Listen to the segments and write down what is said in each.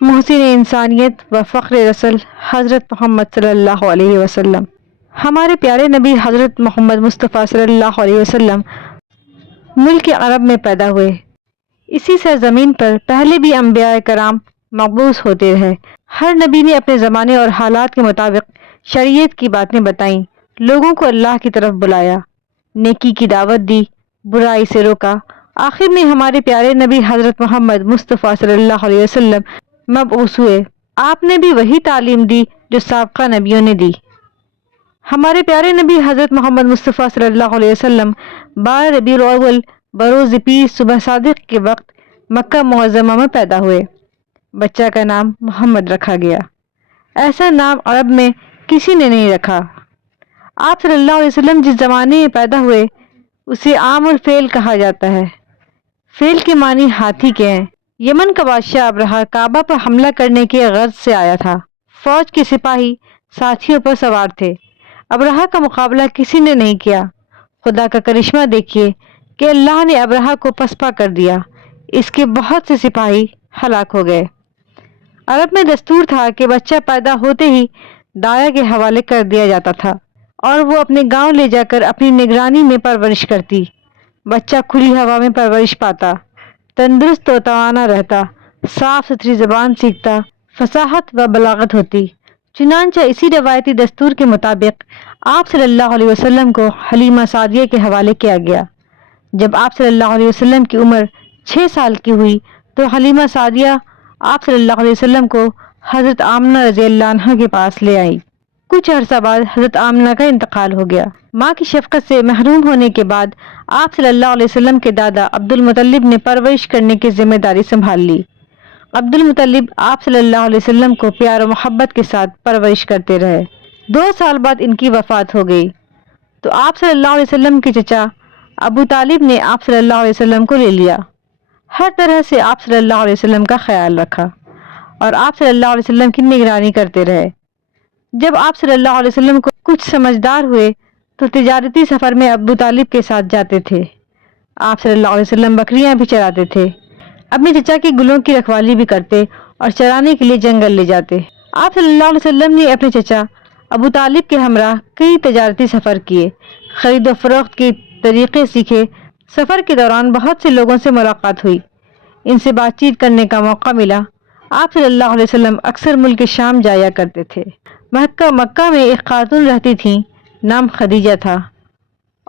محسن انسانیت و فخر رسل حضرت محمد صلی اللہ علیہ وسلم۔ ہمارے پیارے نبی حضرت محمد مصطفیٰ صلی اللہ علیہ وسلم ملک عرب میں پیدا ہوئے۔ اسی سرزمین پر پہلے بھی انبیاء کرام مبعوث ہوتے رہے۔ ہر نبی نے اپنے زمانے اور حالات کے مطابق شریعت کی باتیں بتائیں، لوگوں کو اللہ کی طرف بلایا، نیکی کی دعوت دی، برائی سے روکا۔ آخر میں ہمارے پیارے نبی حضرت محمد مصطفیٰ صلی اللہ علیہ وسلم مبعوث ہوئے۔ آپ نے بھی وہی تعلیم دی جو سابقہ نبیوں نے دی۔ ہمارے پیارے نبی حضرت محمد مصطفیٰ صلی اللہ علیہ وسلم 12 ربیع الاول بروز پیر صبح صادق کے وقت مکہ معظمہ میں پیدا ہوئے۔ بچہ کا نام محمد رکھا گیا۔ ایسا نام عرب میں کسی نے نہیں رکھا۔ آپ صلی اللہ علیہ وسلم جس زمانے میں پیدا ہوئے اسے عام الفیل کہا جاتا ہے۔ فیل کے معنی ہاتھی کے ہیں۔ یمن کا بادشاہ ابرہہ کعبہ پر حملہ کرنے کے غرض سے آیا تھا۔ فوج کے سپاہی ساتھیوں پر سوار تھے۔ ابرہہ کا مقابلہ کسی نے نہیں کیا۔ خدا کا کرشمہ دیکھیے کہ اللہ نے ابرہہ کو پسپا کر دیا۔ اس کے بہت سے سپاہی ہلاک ہو گئے۔ عرب میں دستور تھا کہ بچہ پیدا ہوتے ہی دایا کے حوالے کر دیا جاتا تھا اور وہ اپنے گاؤں لے جا کر اپنی نگرانی میں پرورش کرتی۔ بچہ کھلی ہوا میں پرورش پاتا، تندرست و توانا رہتا، صاف ستھری زبان سیکھتا، فصاحت و بلاغت ہوتی۔ چنانچہ اسی روایتی دستور کے مطابق آپ صلی اللہ علیہ وسلم کو حلیمہ سعدیہ کے حوالے کیا گیا۔ جب آپ صلی اللہ علیہ وسلم کی عمر 6 سال کی ہوئی تو حلیمہ سعدیہ آپ صلی اللہ علیہ وسلم کو حضرت آمنہ رضی اللہ عنہا کے پاس لے آئی۔ کچھ عرصہ بعد حضرت آمنہ کا انتقال ہو گیا۔ ماں کی شفقت سے محروم ہونے کے بعد آپ صلی اللہ علیہ وسلم کے دادا عبد المطلب نے پرورش کرنے کی ذمہ داری سنبھال لی۔ عبد المطلب آپ صلی اللہ علیہ وسلم کو پیار و محبت کے ساتھ پرورش کرتے رہے۔ 2 سال بعد ان کی وفات ہو گئی تو آپ صلی اللہ علیہ وسلم کے چچا ابو طالب نے آپ صلی اللہ علیہ وسلم کو لے لیا۔ ہر طرح سے آپ صلی اللہ علیہ وسلم کا خیال رکھا اور آپ صلی اللہ علیہ وسلم کی نگرانی کرتے رہے۔ جب آپ صلی اللہ علیہ وسلم کو کچھ سمجھدار ہوئے تو تجارتی سفر میں ابو طالب کے ساتھ جاتے تھے۔ آپ صلی اللہ علیہ وسلم بکریاں بھی چراتے تھے، اپنے چچا کے گلوں کی رکھوالی بھی کرتے اور چرانے کے لیے جنگل لے جاتے۔ آپ صلی اللہ علیہ وسلم نے اپنے چچا ابو طالب کے ہمراہ کئی تجارتی سفر کیے، خرید و فروخت کے طریقے سیکھے۔ سفر کے دوران بہت سے لوگوں سے ملاقات ہوئی، ان سے بات چیت کرنے کا موقع ملا۔ آپ صلی اللہ علیہ وسلم اکثر ملک شام جایا کرتے تھے۔ مکہ میں ایک خاتون رہتی تھیں، نام خدیجہ تھا۔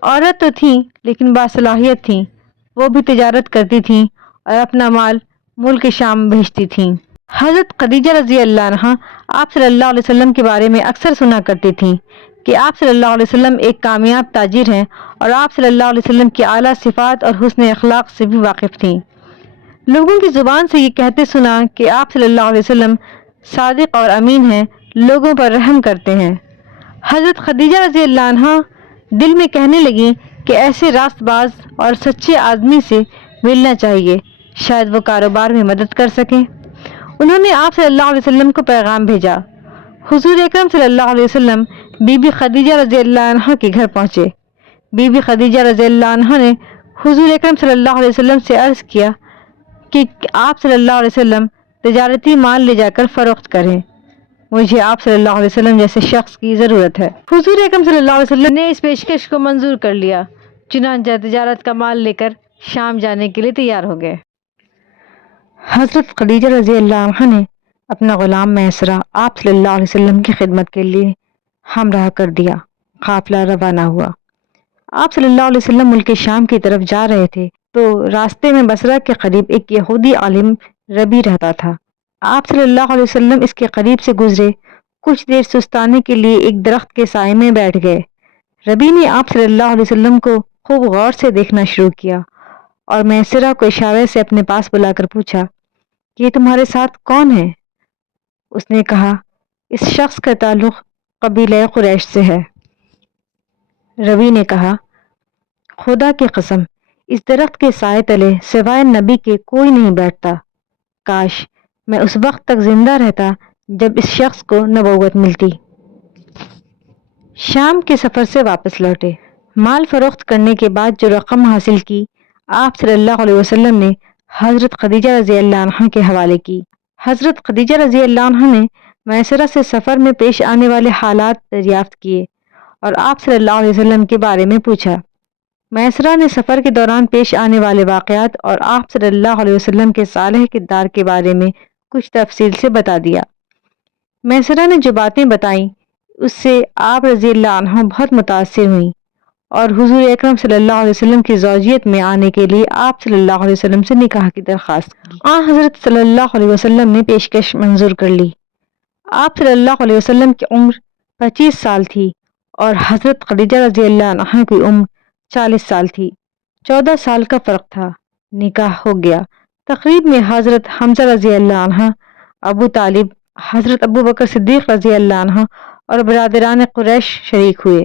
عورت تو تھیں لیکن باصلاحیت تھیں۔ وہ بھی تجارت کرتی تھیں اور اپنا مال ملک شام بھیجتی تھیں۔ حضرت خدیجہ رضی اللہ عنہا آپ صلی اللہ علیہ وسلم کے بارے میں اکثر سنا کرتی تھیں کہ آپ صلی اللہ علیہ وسلم ایک کامیاب تاجر ہیں اور آپ صلی اللہ علیہ وسلم کی اعلیٰ صفات اور حسن اخلاق سے بھی واقف تھیں۔ لوگوں کی زبان سے یہ کہتے سنا کہ آپ صلی اللہ علیہ وسلم صادق اور امین ہیں، لوگوں پر رحم کرتے ہیں۔ حضرت خدیجہ رضی اللہ عنہا دل میں کہنے لگیں کہ ایسے راست باز اور سچے آدمی سے ملنا چاہیے، شاید وہ کاروبار میں مدد کر سکیں۔ انہوں نے آپ صلی اللہ علیہ وسلم کو پیغام بھیجا۔ حضور اکرم صلی اللہ علیہ وسلم بی بی خدیجہ رضی اللہ عنہا کے گھر پہنچے۔ بی بی خدیجہ رضی اللہ عنہا نے حضور اکرم صلی اللہ علیہ وسلم سے عرض کیا کہ آپ صلی اللہ علیہ وسلم تجارتی مال لے جا کر فروخت کریں، مجھے آپ صلی اللہ علیہ وسلم جیسے شخص کی ضرورت ہے۔ حضور اکرم صلی اللہ علیہ وسلم نے اس پیشکش کو منظور کر لیا، چنانچہ تجارت کا مال لے کر شام جانے کے لیے تیار ہو گئے۔ حضرت خدیجہ رضی اللہ عنہا نے اپنا غلام میسرہ آپ صلی اللہ علیہ وسلم کی خدمت کے لیے ہمراہ کر دیا۔ قافلہ روانہ ہوا۔ آپ صلی اللہ علیہ وسلم ملک شام کی طرف جا رہے تھے تو راستے میں بصرہ کے قریب ایک یہودی عالم ربی رہتا تھا۔ آپ صلی اللہ علیہ وسلم اس کے قریب سے گزرے، کچھ دیر سستانے کے لیے ایک درخت کے سائے میں بیٹھ گئے۔ ربی نے آپ صلی اللہ علیہ وسلم کو خوب غور سے دیکھنا شروع کیا اور میسرہ کو اشارے سے اپنے پاس بلا کر پوچھا کہ یہ تمہارے ساتھ کون ہے؟ اس نے کہا اس شخص کا تعلق قبیلہ قریش سے ہے۔ ربی نے کہا خدا کی قسم اس درخت کے سائے تلے سوائے نبی کے کوئی نہیں بیٹھتا، کاش میں اس وقت تک زندہ رہتا جب اس شخص کو نبوت ملتی۔ شام کے سفر سے واپس لوٹے۔ مال فروخت کرنے کے بعد جو رقم حاصل کی آپ صلی اللہ علیہ وسلم نے حضرت خدیجہ رضی اللہ عنہا کے حوالے کی۔ حضرت خدیجہ رضی اللہ عنہ نے میسرہ سے سفر میں پیش آنے والے حالات دریافت کیے اور آپ صلی اللہ علیہ وسلم کے بارے میں پوچھا۔ میسرہ نے سفر کے دوران پیش آنے والے واقعات اور آپ صلی اللہ علیہ وسلم کے صالح کردار کے بارے میں کچھ تفصیل سے بتا دیا۔ میسرہ نے جو باتیں بتائیں اس سے آپ رضی اللہ عنہ بہت متاثر ہوئیں اور حضور اکرم صلی اللہ علیہ وسلم کی زوجیت میں آنے کے لیے آپ صلی اللہ علیہ وسلم سے نکاح کی درخواست کی۔ حضرت صلی اللہ علیہ وسلم نے پیشکش منظور کر لی۔ آپ صلی اللہ علیہ وسلم کی عمر 25 سال تھی اور حضرت خدیجہ رضی اللہ عنہ کی عمر 40 سال تھی۔ 14 سال کا فرق تھا۔ نکاح ہو گیا۔ تقریب میں حضرت حمزہ رضی اللہ عنہ، ابو طالب، حضرت ابو بکر صدیق رضی اللہ عنہ اور برادران قریش شریک ہوئے۔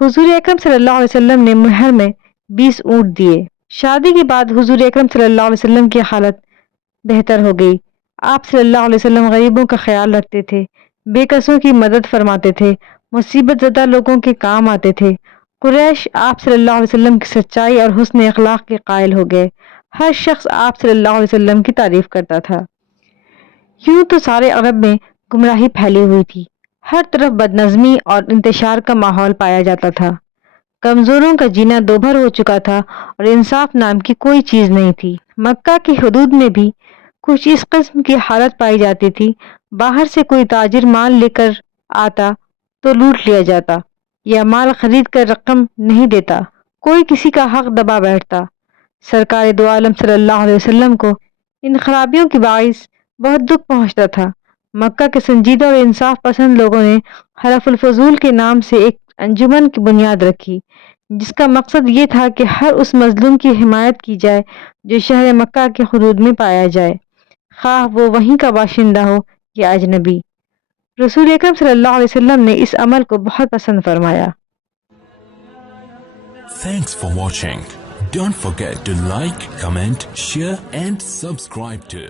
حضور اکرم صلی اللہ علیہ وسلم نے مہر میں 20 اونٹ دیے۔ شادی کے بعد حضور اکرم صلی اللہ علیہ وسلم کی حالت بہتر ہو گئی۔ آپ صلی اللہ علیہ وسلم غریبوں کا خیال رکھتے تھے، بے کسوں کی مدد فرماتے تھے، مصیبت زدہ لوگوں کے کام آتے تھے۔ قریش آپ صلی اللہ علیہ وسلم کی سچائی اور حسن اخلاق کے قائل ہو گئے۔ ہر شخص آپ صلی اللہ علیہ وسلم کی تعریف کرتا تھا۔ یوں تو سارے عرب میں گمراہی پھیلی ہوئی تھی۔ ہر طرف بدنظمی اور انتشار کا ماحول پایا جاتا تھا۔ کمزوروں کا جینا دوبھر ہو چکا تھا اور انصاف نام کی کوئی چیز نہیں تھی۔ مکہ کی حدود میں بھی کچھ اس قسم کی حالت پائی جاتی تھی۔ باہر سے کوئی تاجر مال لے کر آتا تو لوٹ لیا جاتا یا مال خرید کر رقم نہیں دیتا، کوئی کسی کا حق دبا بیٹھتا۔ سرکار دو عالم صلی اللہ علیہ وسلم کو ان خرابیوں کے باعث بہت دکھ پہنچتا تھا۔ مکہ کے سنجیدہ اور انصاف پسند لوگوں نے حلف الفضول کے نام سے ایک انجمن کی بنیاد رکھی، جس کا مقصد یہ تھا کہ ہر اس مظلوم کی حمایت کی جائے جو شہر مکہ کے حدود میں پایا جائے، خواہ وہ وہیں کا باشندہ ہو یا اجنبی۔ رسول اکرم صلی اللہ علیہ وسلم نے اس عمل کو بہت پسند فرمایا۔ Thanks for watching. Don't forget to like, comment, share and subscribe to